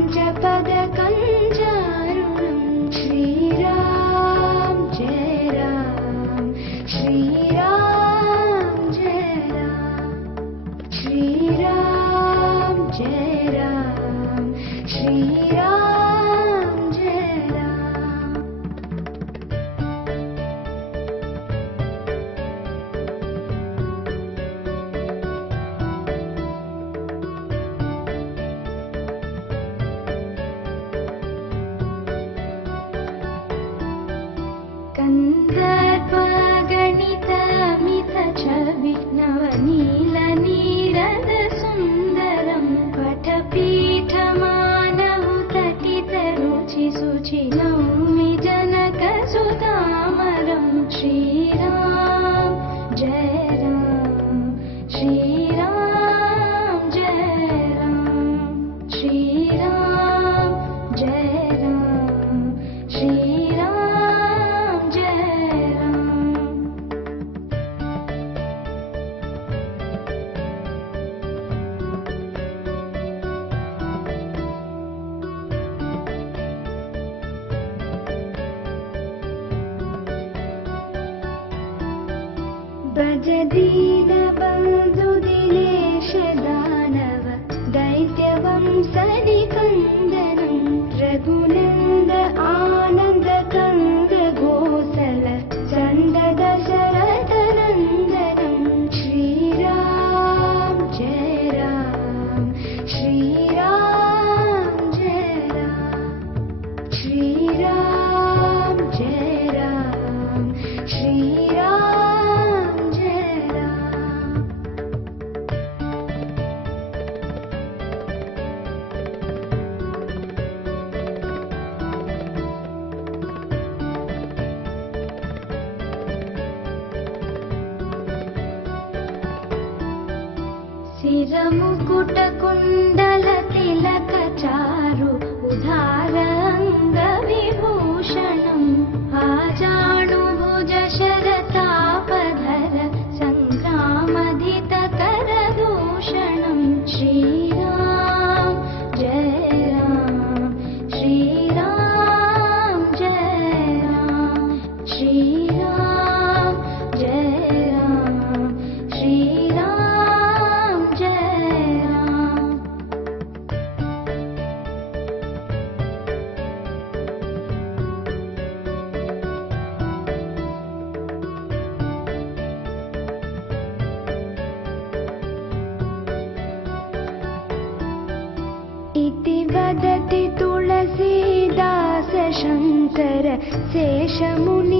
पञ्चपद कञ्जारुणं श्रीराम जय राम श्रीराम जय राम श्रीराम जय राम श्रीराम जय राम। कंदर्पगणितमितछविनवनीलनीरदसुन्दरं पठपीठमानहुतटितरुचिसुचिनौमि जनकसुधामरं श्रीराम जय राम श्रीराम जय राम श्रीराम जय राम श्रीराम जय राम। भज दीनबन्धु दिनेश दानव दैत्यवंशनिकन्दनं रघुनन्द आनन्द कंद गोसल चण्ड दशरथनन्दनं श्रीराम जय राम श्रीराम जय राम श्रीराम जय राम श्रीराम जय राम। शिरमुकुटकुण्डलतिलकचारु उदाराङ्गविभूषणम् आजानुभुज शरतापधर सङ्ग्रामधितकरदूषणं श्रीराम जय राम श्रीराम जय राम श्रीराम जय राम श्रीराम जय राम। इति वदति तुलसीदास शङ्कर शेषमुनि